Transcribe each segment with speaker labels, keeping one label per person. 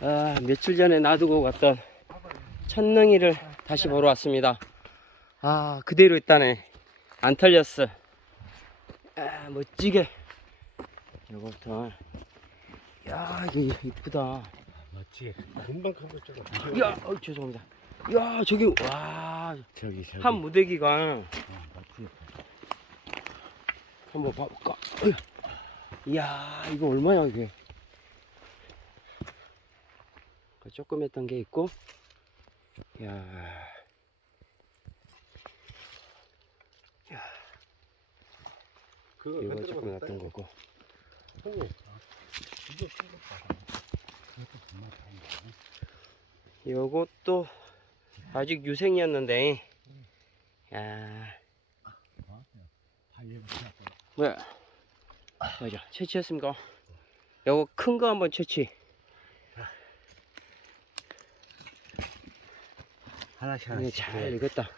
Speaker 1: 아, 며칠 전에 놔두고 갔던 천능이를 다시 보러 왔습니다. 아, 그대로 있다네. 안 털렸어. 아, 멋지게. 요거부터. 야, 이게 이쁘다.
Speaker 2: 맞지? 금방 큰거 저거.
Speaker 1: 야, 어, 죄송합니다. 야, 저기, 와,
Speaker 2: 저기 저기.
Speaker 1: 한 무대기가
Speaker 2: 어?
Speaker 1: 한번 봐볼까? 이야, 이거 얼마야, 이게? 그 조금 했던 게 있고, 이야.
Speaker 2: 그거
Speaker 1: 이거 조금
Speaker 2: 이거.
Speaker 1: 거고.
Speaker 2: 형님. 이거.
Speaker 1: 요것도 아직 유생이었는데, 야, 뭐야? 맞아, 채취했습니까? 요거 큰 거 한번 채취.
Speaker 2: 하나씩
Speaker 1: 이게
Speaker 2: 하나씩.
Speaker 1: 잘 익었다.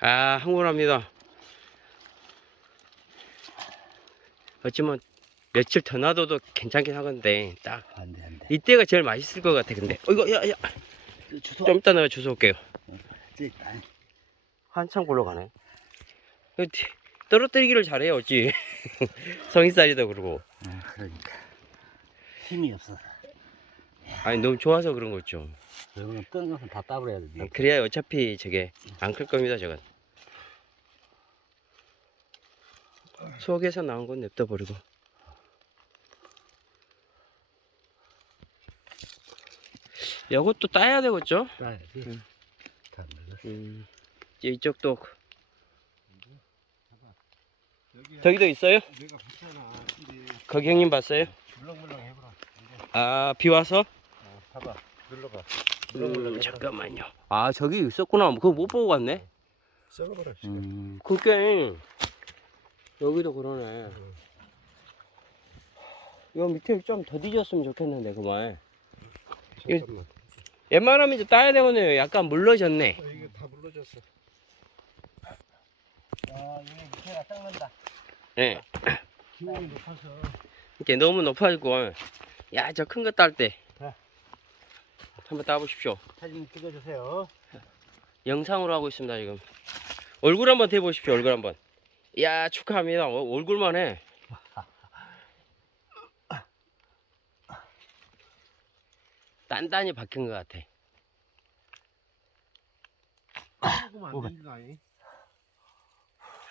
Speaker 1: 아, 황홀합니다. 어쩌면 며칠 더 놔둬도 괜찮긴 하건데, 딱.
Speaker 2: 안돼 안돼.
Speaker 1: 이때가 제일 맛있을 것 같아, 근데. 어, 이거, 야, 야.
Speaker 2: 주소.
Speaker 1: 좀 이따 내가 주워 올게요.
Speaker 2: 있다.
Speaker 1: 한참 굴러가네. 떨어뜨리기를 잘해요, 어찌. 성인살이다 그러고.
Speaker 2: 어, 그러니까 힘이 없어.
Speaker 1: 아니, 너무 좋아서 그런 거 있죠.
Speaker 2: 그러면 뜬 것은 다 따버려야 돼.
Speaker 1: 그래야 어차피 저게 안 클 겁니다, 저건. 속에서 나온 건 냅둬 버리고. 요것도 따야 되겠죠?
Speaker 2: 따야지.
Speaker 1: 응.
Speaker 2: 다.
Speaker 1: 음, 이쪽도 저기도 있어요?
Speaker 2: 내가 봤잖아. 근데
Speaker 1: 거기 형님 봤어요?
Speaker 2: 물렁물렁 해보라. 이제
Speaker 1: 아, 비 와서?
Speaker 2: 어, 봐봐. 눌러봐.
Speaker 1: 음, 잠깐만요. 아, 저기 있었구나. 그거 못 보고 갔네.
Speaker 2: 지금.
Speaker 1: 음, 그게 여기도 그러네. 이거 밑에 좀 더 뒤졌으면 좋겠는데 그만.
Speaker 2: 잠깐만.
Speaker 1: 웬만하면 이제 따야 되거든요. 약간 물러졌네.
Speaker 2: 어, 이게 다 물러졌어. 아, 이게 밑에가 닦는다.
Speaker 1: 예.
Speaker 2: 기온이 높아서.
Speaker 1: 이렇게 너무 높아지고. 야, 저 큰 거 딸 때.
Speaker 2: 네.
Speaker 1: 한번 따보십시오.
Speaker 2: 사진 찍어주세요.
Speaker 1: 영상으로 하고 있습니다, 지금. 얼굴 한번 대보십시오, 얼굴 한번. 야, 축하합니다. 어, 얼굴만 해. 단단히 박힌 것 같아.
Speaker 2: 먹으면 안 된다.
Speaker 1: 어,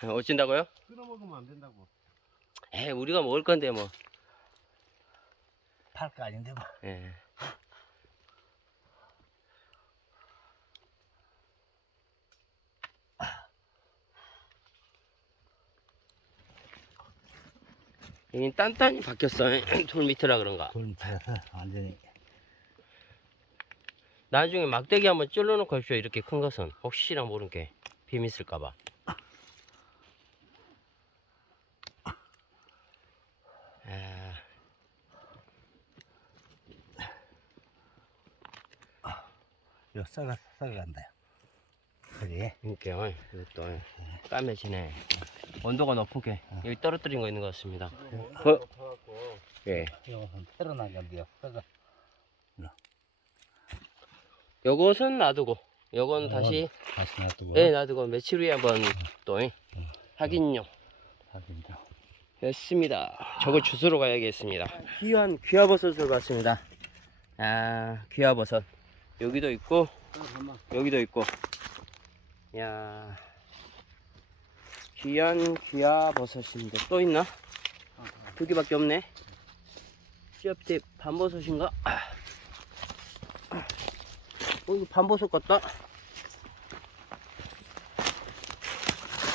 Speaker 1: 어쩐다고요?
Speaker 2: 끊어 먹으면 안 된다고.
Speaker 1: 에 우리가 먹을 건데, 뭐.
Speaker 2: 팔 거 아닌데 뭐.
Speaker 1: 예. 여기 단단히 박혔어. 돌 밑이라 그런가.
Speaker 2: 돌 밑에서 완전히.
Speaker 1: 나중에 막대기 한번 찔러놓고 하십시오. 이렇게 큰 것은. 혹시나 모르게. 빔 있을까봐.
Speaker 2: 요 썩어 썩어 간다. 그래.
Speaker 1: 이렇게, 어, 이것도 까매지네. 온도가 높은 게 여기 떨어뜨린 거 있는 것 같습니다. 어? 예.
Speaker 2: 이거 테러난 건데요. 썩어.
Speaker 1: 요것은 놔두고, 요건
Speaker 2: 어,
Speaker 1: 다시,
Speaker 2: 다시 놔두고.
Speaker 1: 예, 놔두고 며칠 후에 한번 또 예, 확인용
Speaker 2: 확인도.
Speaker 1: 했습니다. 저거 주스러 가야겠습니다. 귀한 귀화버섯을 봤습니다. 아, 귀화버섯. 여기도 있고, 여기도 있고. 야 귀한 귀화버섯인데 또 있나? 두 개밖에 없네. 씨앗대 반버섯인가? 어, 이거 반버섯 같다.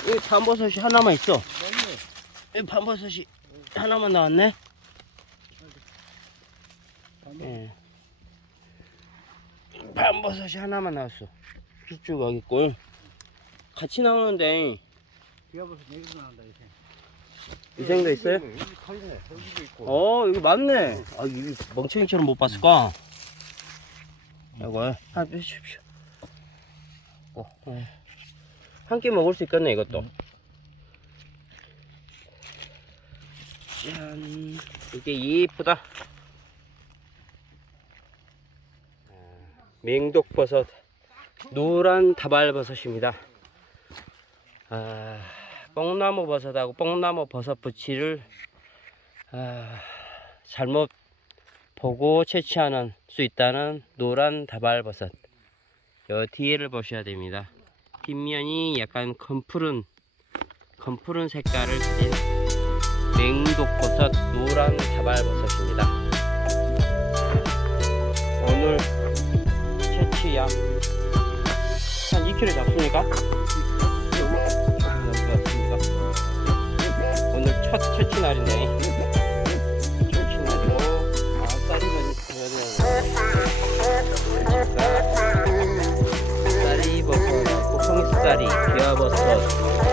Speaker 1: 여기 반버섯이 하나만 있어. 이 반버섯이 하나만 나왔네. 예. 반버섯이 하나만 나왔어. 쭉쭉 하겠고. 같이 나오는데
Speaker 2: 비와버섯 여기서 나온다 이제.
Speaker 1: 위생도 있어요?
Speaker 2: 여기 칼이네. 여기도 있고.
Speaker 1: 어, 여기 맞네. 아, 이 멍청이처럼 못 봤을까? 이거 하나 빼주십시오. 어, 어. 한끼 먹을 수 있겠네 이것도. 짠. 이게 이쁘다. 맹독버섯, 노란 다발버섯입니다. 아, 뽕나무 버섯하고 뽕나무 버섯 부치를 아, 잘못 보고 채취하는 수 있다는 노란 다발버섯. 요 뒤에를 보셔야 됩니다. 뒷면이 약간 검푸른 검푸른 색깔을 가진 맹독버섯 노란 다발버섯입니다. 오늘 채취량 한 2kg 잡습니까? 아, 잡습니다. 오늘 첫 채취 날인데 채취 날이고 아 쌀이 버섯하고 송이쌀이 기아버섯 어, 달걀버섯이라 있습니